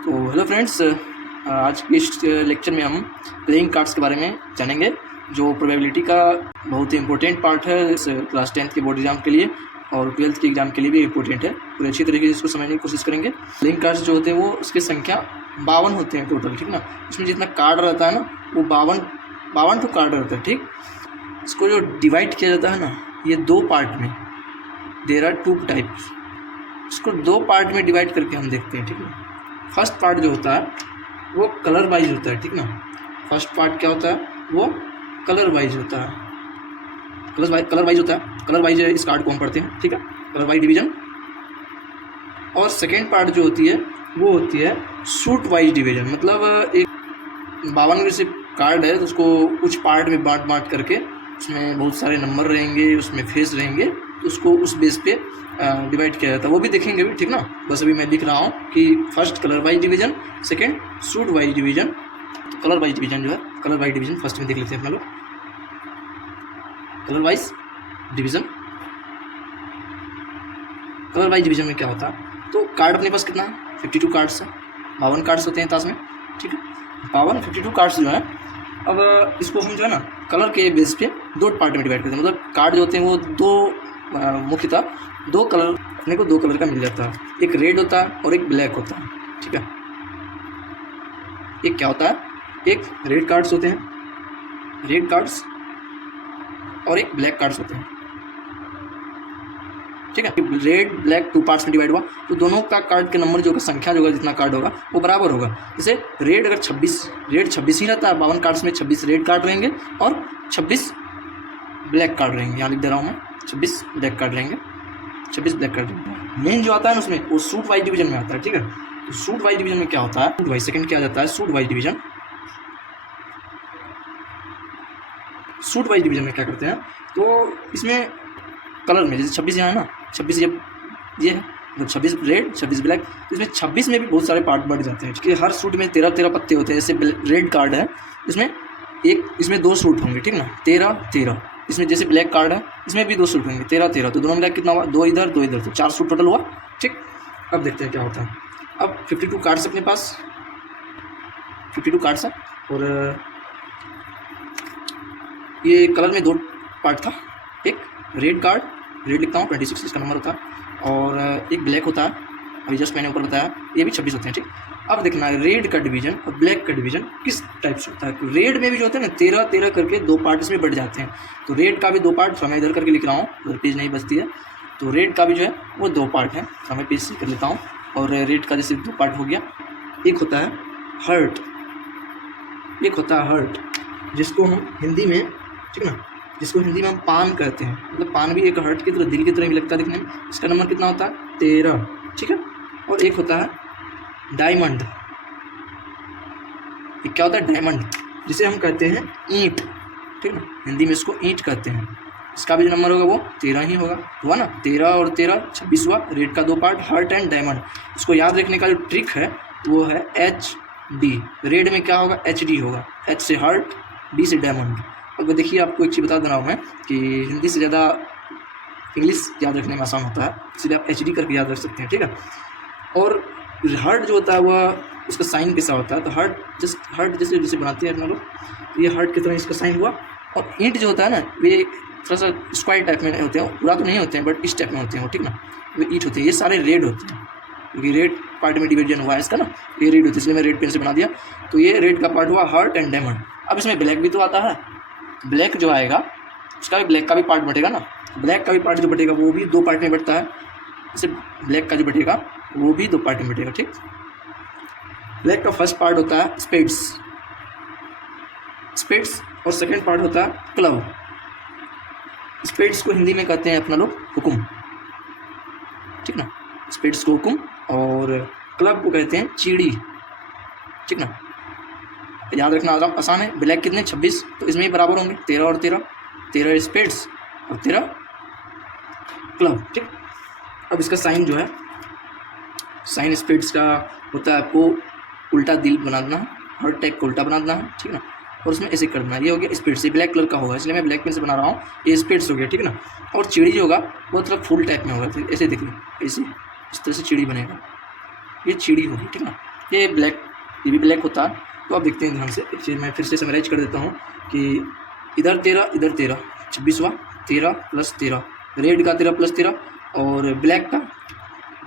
तो hello friends, आज के इस लेक्चर में हम प्लेइंग कार्ड्स के बारे में जानेंगे, जो प्रोबेबिलिटी का बहुत ही इंपॉर्टेंट पार्ट है इस क्लास 10th के बोर्ड एग्जाम के लिए और 12th के एग्जाम के लिए भी इम्पोर्टेंट है। पूरे अच्छी तरीके से इसको समझने की कोशिश करेंगे। प्लेइंग कार्ड्स जो होते हैं वो उसकी संख्या 52 होते हैं टोटल, ठीक ना। इसमें जितना कार्ड रहता है ना वो 52 तो कार्ड रहता है, ठीक। इसको जो डिवाइड किया जाता है ना, ये दो पार्ट में, देयर आर 2 टाइप्स। इसको दो पार्ट में डिवाइड करके हम देखते हैं, ठीक है। फर्स्ट पार्ट जो होता है वो कलर वाइज होता है, ठीक ना। फर्स्ट पार्ट क्या होता है, वो कलर वाइज होता है। कलर वाइज होता है, कलर वाइज इस कार्ड को हम पढ़ते हैं, ठीक है, कलर वाइज डिवीजन। और सेकेंड पार्ट जो होती है वो होती है सूट वाइज डिवीजन। मतलब एक 52 में से कार्ड है तो उसको कुछ पार्ट में बांट करके उसमें बहुत सारे नंबर रहेंगे, उसमें फेस रहेंगे, तो उसको उस बेस पे डिवाइड किया जाता है। वो भी देखेंगे भी, ठीक ना। बस अभी मैं लिख रहा हूँ कि first colour wise division, second suit wise division. तो कलर वाइज डिवीजन जो है, कलर वाइज डिवीजन फर्स्ट में देख लेते हैं अपना लोग। Colour wise division, colour wise division में क्या होता है, तो कार्ड अपने पास कितना है, 52 कार्ड्स है। 52 कार्ड्स होते हैं ताश में, ठीक है। 52 कार्ड्स जो है, अब इसको हम जो है ना कलर के बेस पे दो पार्ट में डिवाइड करते हैं। मतलब कार्ड जो होते हैं वो दो मुख्यतः दो कलर, अपने को 2 कलर का मिल जाता है। एक रेड होता है और एक ब्लैक होता है, ठीक है। एक क्या होता है, एक रेड कार्ड्स होते हैं, रेड कार्ड्स, और एक ब्लैक कार्ड्स होते हैं, ठीक है। रेड ब्लैक 2 पार्ट्स में डिवाइड हुआ तो दोनों का कार्ड के नंबर जो होगा, संख्या जो होगा, जितना कार्ड होगा वो बराबर होगा। जैसे रेड अगर 26 ही रहता है, 52 कार्ड्स में 26 रेड कार्ड रहेंगे और 26 ब्लैक कार्ड रहेंगे। यहाँ लिख दे रहा हूँ मैं, 26 ब्लैक कार्ड रहेंगे, 26 ब्लैक कार्ड रहेंगे। मेन जो आता है ना उसमें, वो सूट वाइज डिवीजन में आता है, ठीक है। तो सूट वाइज डिवीजन में क्या होता है, सूट वाइज सेकंड क्या जाता है, suit wise division. Suit wise division में क्या करते हैं, तो इसमें कलर में जैसे 26 यहाँ है ना, 26 ये है, मतलब 26 रेड 26 ब्लैक, तो इसमें 26 में भी बहुत सारे पार्ट बढ़ जाते हैं, क्योंकि हर सूट में 13 पत्ते होते हैं। जैसे रेड कार्ड है, इसमें 2 सूट होंगे, ठीक ना, 13। इसमें जैसे ब्लैक कार्ड है, इसमें भी 2 सूट होंगे, 13, तो दोनों मिला कितना हुआ, 2 इधर 2 इधर, तो 4 सूट टोटल हुआ, ठीक। अब देखते हैं क्या होता है। अब 52 कार्ड्स अपने पास, 52 कार्ड्स है, और ये कलर में 2 पार्ट था। एक रेड कार्ड, रेड लिखता हूँ, 26 इसका नंबर होता है, और एक ब्लैक होता है, अभी जस्ट मैंने ऊपर बताया, ये भी 26 होते हैं, ठीक। अब देखना है रेड का डिवीजन और ब्लैक का डिवीजन किस टाइप से होता है। तो रेड में भी जो होता है ना, 13 करके 2 पार्ट इसमें बढ़ जाते हैं। तो रेड का भी 2 पार्ट, मैं इधर करके लिख रहा हूँ, उधर पेज नहीं बचती है। तो रेड का भी जो है वो 2 पार्ट है, मैं पेज से कर लेता हूँ। और रेड का जैसे 2 पार्ट हो गया। एक होता है हर्ट, एक होता है हर्ट, जिसको हम हिंदी में, ठीक ना, जिसको हिंदी में हम पान कहते हैं। मतलब पान भी एक हर्ट की तरह, दिल की तरह भी लगता है दिखने में। इसका नंबर कितना होता है, 13, ठीक है। और एक होता है डायमंड। ये क्या होता है, डायमंड, जिसे हम कहते हैं ईंट, ठीक ना, हिंदी में इसको ईंट कहते हैं। इसका भी जो नंबर होगा वो 13 ही होगा, हुआ ना, 13 और 13 26 हुआ। रेड का 2 पार्ट, हर्ट एंड डायमंड। इसको याद रखने का जो ट्रिक है वो है HD। रेड में क्या होगा, HD होगा, H से हर्ट, D से डायमंड। अब देखिए, आपको एक चीज़ बता देना मैं कि हिंदी से ज़्यादा इंग्लिश याद रखने में आसान होता है, इसलिए आप HD करके याद रख सकते हैं, ठीक है। और हर्ट जो होता है वह, उसका साइन कैसा होता है, तो हर्ट जैसे बनाते हैं अपना लोग, तो ये हर्ट की तरह इसका साइन हुआ। और ईंट जो होता है ना, वे थोड़ा सा स्क्वायर टाइप में होते हैं, पूरा तो नहीं होते हैं, बट इस टाइप में होते हैं वो, ठीक ना। वे ईंट होते हैं। ये सारे रेड होते हैं, क्योंकि रेड पार्ट में डिवीजन हुआ है इसका ना, ये रेड होती है, इसलिए मैं रेड पेन से बना दिया। तो ये रेड का पार्ट हुआ हर्ट एंड डायमंड। अब इसमें ब्लैक भी तो आता है, ब्लैक जो आएगा उसका भी, ब्लैक का भी पार्ट बटेगा ना। ब्लैक का भी पार्ट जो बटेगा वो भी 2 पार्ट में बटता है। जैसे ब्लैक का जो बटेगा वो भी 2 पार्ट में बटेगा, ठीक। ब्लैक का फर्स्ट पार्ट होता है स्पेड्स, और सेकंड पार्ट होता है क्लब। स्पेड्स को हिंदी में कहते हैं अपना लोग हुकुम, ठीक ना, स्पेड्स को हुकुम, और क्लब को कहते हैं चीड़ी, ठीक ना। याद रखना आसान है। ब्लैक कितने, 26, तो इसमें ही बराबर होंगे, 13 और 13 स्पेड्स और 13 क्लब, ठीक। अब इसका साइन जो है, साइन स्पेड्स का होता है, आपको उल्टा दिल बना देना है, हर्ट टाइप को उल्टा बना देना है, ठीक ना। और उसमें ऐसे कर देना, ये हो गया स्पेड्स, ये ब्लैक कलर का होगा, इसलिए मैं ब्लैक पेन से बना रहा हूँ। ये स्पेड्स हो गया, ठीक ना। और चिड़ी जो होगा वो थोड़ा फुल टाइप में होगा, ऐसे देखिए, ऐसे इस तरह से चिड़ी बनेगा, ये चिड़ी होगी, ठीक ना। ये ब्लैक, ये भी ब्लैक होता है। तो आप देखते हैं ध्यान से, एक चीज़ मैं फिर से समराइज कर देता हूँ कि इधर 13 इधर 13, 26वां 13 + 13, रेड का 13 + 13 और ब्लैक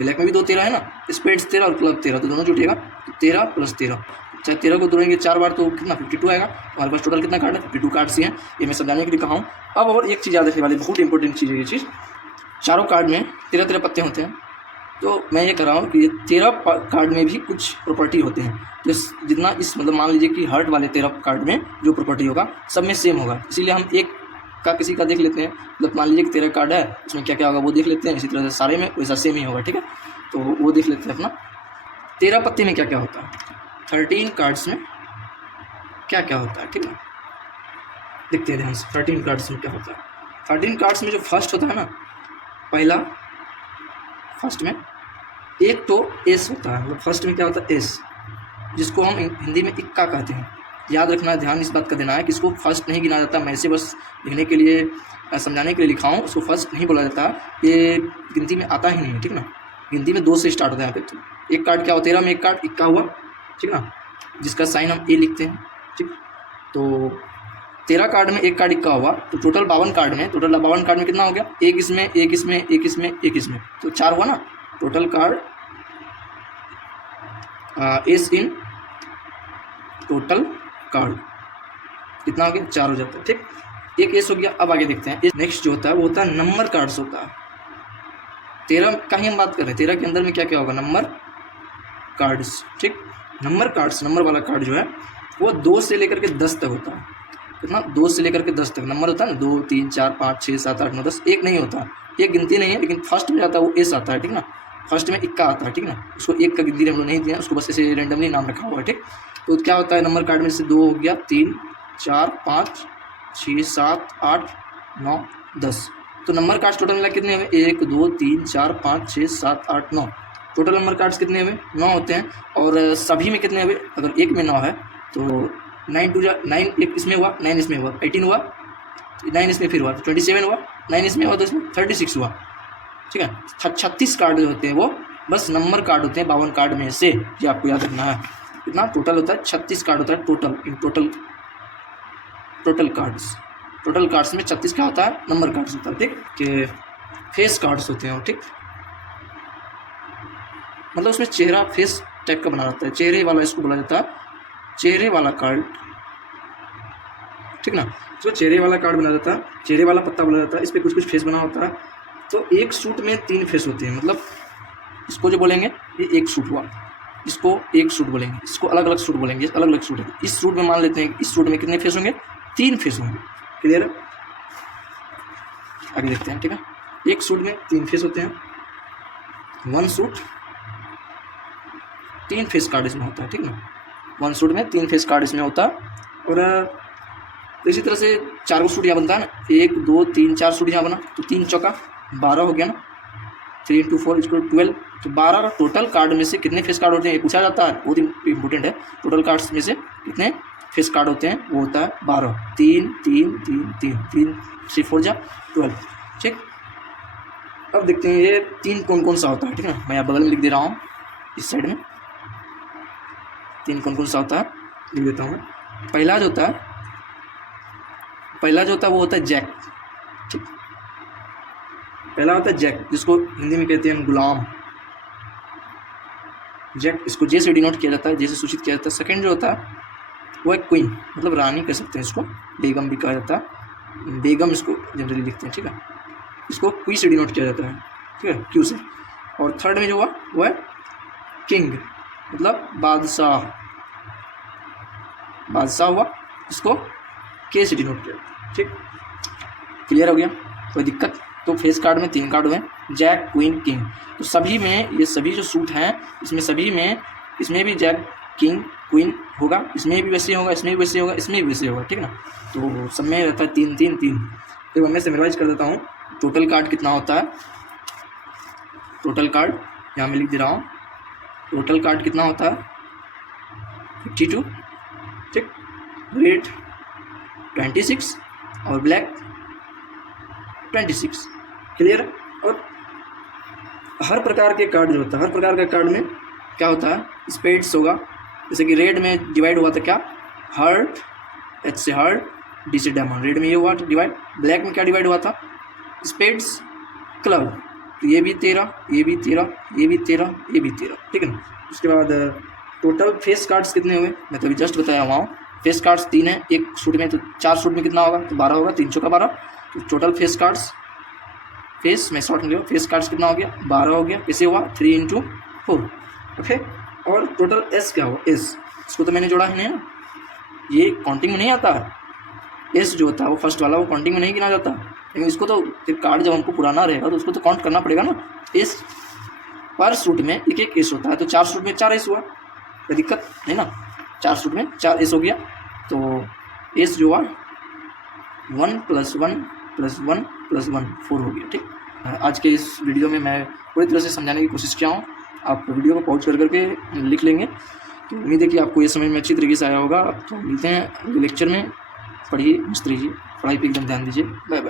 में भी 2 13 है ना, स्पेड्स 13 और क्लब 13, तो दोनों जुटिएगा तो 13 + 13, चाहे 13 को तोड़ेंगे 4 बार तो कितना 52 आएगा। हमारे पास टोटल कितना कार्ड है, 52 कार्ड्स ही हैं। ये मैं समझाने के लिए कहा हूँ। अब और एक चीज़ याद रखने वाली बहुत इंपॉर्टेंट चीज़ है ये चीज़, चारों कार्ड में 13 पत्ते होते हैं। तो मैं ये कह रहा हूँ कि ये 13 कार्ड में भी कुछ प्रॉपर्टी होते हैं। तो जितना इस मतलब मान लीजिए कि हर्ट वाले 13 कार्ड में जो प्रॉपर्टी होगा सब में सेम होगा, इसीलिए हम एक का किसी का देख लेते हैं। मतलब मान लीजिए कि 13 कार्ड है, उसमें क्या क्या होगा वो देख लेते हैं। इसी तरह से सारे में वैसा सेम ही होगा, ठीक है। तो वो देख लेते हैं अपना 13 पत्ते में क्या क्या होता है, 13 कार्ड्स में क्या क्या होता है, ठीक है। देखते हैं ध्यान से 13 कार्ड्स में क्या होता है। 13 कार्ड्स में जो फर्स्ट होता है ना, पहला फर्स्ट में एक तो एस होता है। मतलब फर्स्ट में क्या होता है, एस, जिसको हम हिंदी में इक्का कहते हैं। याद रखना, ध्यान इस बात का देना है कि इसको फर्स्ट नहीं गिना जाता। मैं इसे बस लिखने के लिए समझाने के लिए लिखा हूँ, उसको फर्स्ट नहीं बोला जाता। ये गिनती में आता ही नहीं है, ठीक ना। गिनती में 2 से स्टार्ट होता है यहाँ पे। तो एक कार्ड क्या हुआ, 13 में एक कार्ड इक्का हुआ, ठीक ना, जिसका साइन हम ए लिखते हैं, ठीक। तो 13 कार्ड में एक कार्ड इक्का हुआ, तो टोटल 52 कार्ड में कितना हो गया, एक इसमें एक इसमें एक इसमें एक इसमें, तो 4 हुआ ना। Total card S in total card कितना हो गया, 4 हो जाता है, ठीक। एक एस हो गया। अब आगे देखते हैं, नेक्स्ट जो होता है वो होता है नंबर कार्ड्स होता है। 13 का ही हम बात कर रहे हैं। 13 के अंदर में क्या क्या होगा, नंबर कार्ड्स, ठीक। नंबर कार्ड्स, नंबर वाला कार्ड जो है वो 2 से लेकर के 10 तक होता है। कितना, 2 से लेकर के 10 तक नंबर होता है ना, 2 3 4 5 6 7 8 9 10। एक नहीं होता, एक गिनती नहीं है, लेकिन फर्स्ट में जाता है वो एस आता है, ठीक ना। फर्स्ट में इक्का आता है, ठीक ना। उसको एक का गिनती हम लोग नहीं दिया, उसको बस ऐसे रेंडमली नाम रखा हुआ है, ठीक। तो क्या होता है, नंबर कार्ड में से 2 हो गया, 3 4 5 6 7 8 9 10। तो नंबर कार्ड्स टोटल मिला कितने हुए, 1 2 3 4 5 6 7 8 9। टोटल नंबर कार्ड्स कितने हुए, 9 होते हैं। और सभी में कितने हुए, अगर एक में 9 है तो 9 2 9, एक इसमें हुआ, 9 इसमें हुआ, 18 हुआ, 9 इसमें फिर हुआ, 27 हुआ, 9 इसमें हुआ तो इसमें 36 हुआ, ठीक है। 36 कार्ड जो होते हैं वो बस नंबर कार्ड होते हैं 52 कार्ड में से। ये आपको याद रखना है। कितना टोटल होता है, 36 कार्ड होता है टोटल। इन टोटल कार्ड्स में 36 क्या होता है, नंबर कार्ड्स होता है, ठीक। कि फेस कार्ड्स होते हैं, ठीक। मतलब उसमें चेहरा फेस टाइप का बना रहता है, चेहरे वाला इसको बोला जाता है, चेहरे वाला कार्ड, ठीक ना। इसको चेहरे वाला कार्ड बना जाता है, चेहरे वाला पत्ता बोला जाता है। इस पर कुछ कुछ फेस बना होता है। तो एक सूट में 3 फेस होते हैं। मतलब इसको जो बोलेंगे ये एक सूट हुआ, इसको एक सूट बोलेंगे, इसको अलग अलग सूट बोलेंगे, अलग अलग सूट है। इस सूट में मान लेते हैं इस सूट में कितने फेस होंगे, 3 फेस होंगे। क्लियर है, आगे देखते हैं, ठीक है। एक सूट में 3 फेस होते हैं, 1 सूट 3 फेस कार्ड इसमें होता है, ठीक ना। 1 सूट में 3 फेस कार्ड इसमें होता है। और इसी तरह से 4 सूट यहाँ बनता है ना, 1 2 3 4 सूट यहाँ बना, तो 3 चौका 12 हो गया ना, 3 × 4 = 12। तो 12 टोटल कार्ड में से कितने फेस कार्ड होते हैं ये पूछा जाता है, बहुत इंपॉर्टेंट है। टोटल कार्ड्स में से कितने फेस कार्ड होते हैं, वो होता है 12। 3 3 3 3 3 3 4 जा 12, ठीक। अब देखते हैं ये 3 कौन कौन सा होता है, ठीक है। मैं यहाँ बगल में लिख दे रहा हूँ, इस साइड में 3 कौन कौन सा होता है लिख देता हूँ मैं। पहला जो होता है वो होता है जैक, ठीक। पहला होता है जैक, जिसको हिंदी में कहते हैं गुलाम, जैक। इसको जे से डिनोट किया जाता है, जे से सूचित किया जाता है। सेकंड जो होता है वो है क्वीन, मतलब रानी कह सकते हैं इसको, बेगम भी कहा जाता है, बेगम इसको जनरली लिखते हैं, ठीक है। इसको क्वी से डिनोट किया जाता है, ठीक है, क्यू से। और थर्ड में जो हुआ वो है किंग, मतलब बादशाह हुआ, इसको के से डिनोट किया, ठीक। क्लियर हो गया, कोई दिक्कत। तो फेस कार्ड में 3 कार्ड हुए, जैक क्वीन किंग। तो सभी में ये सभी जो सूट हैं इसमें सभी में, इसमें भी जैक किंग क्वीन होगा, इसमें भी वैसे होगा, इसमें भी वैसे होगा, इसमें भी वैसे होगा, ठीक ना। तो सब में रहता है 3 3 3। तो मैं समराइज कर देता हूँ, टोटल कार्ड कितना होता है। टोटल कार्ड यहाँ मैं लिख दे रहा हूँ, टोटल कार्ड कितना होता है 52, ठीक। रेड 26 और ब्लैक 26। क्लियर। और हर प्रकार के कार्ड जो होता है, हर प्रकार का कार्ड में क्या होता है, स्पेड्स होगा। जैसे कि रेड में डिवाइड हुआ था क्या, हर्ट, एच से हर्ट, डी से डायमंड, रेड में ये हुआ डिवाइड। ब्लैक में क्या डिवाइड हुआ था, स्पेड्स, क्लब, तो ये भी 13, ये भी 13, ये भी 13, ये भी 13, ठीक है ना। उसके बाद टोटल फेस कार्ड्स कितने हुए, मैं तो अभी जस्ट बताया हुआ हूँ। फेस कार्ड्स 3 है एक सूट में, तो 4 सूट में कितना होगा, तो 12 होगा, 3 चौका 12। तो टोटल फेस कार्ड्स, फेस में शॉर्ट में लो, फेस कार्ड्स कितना हो गया, 12 हो गया। कैसे हुआ, 3 × 4, ओके। और टोटल एस क्या हुआ, एस, इसको तो मैंने जोड़ा ही नहीं ना, ये काउंटिंग में नहीं आता है। एस जो होता है वो फर्स्ट वाला, वो काउंटिंग में नहीं गिना जाता, लेकिन इसको तो फिर कार्ड जब हमको पुराना रहेगा तो उसको तो काउंट करना पड़ेगा ना। एस पर सूट में एक एक एस होता है, तो 4 सूट में 4 एस हुआ, कोई दिक्कत नहीं ना, 4 सूट में 4 एस हो गया। तो एस जो हुआ 1 + 1 + 1 + 1 4 हो गया, ठीक। आज के इस वीडियो में मैं पूरी तरह से समझाने की कोशिश किया हूँ, आप वीडियो को पॉज कर करके लिख लेंगे। तो उम्मीद है कि आपको ये समझ में अच्छी तरीके से आया होगा। तो मिलते हैं अगले लेक्चर में। पढ़िए, मस्त रहिए, पढ़ाई पे एकदम ध्यान दीजिए। Bye bye.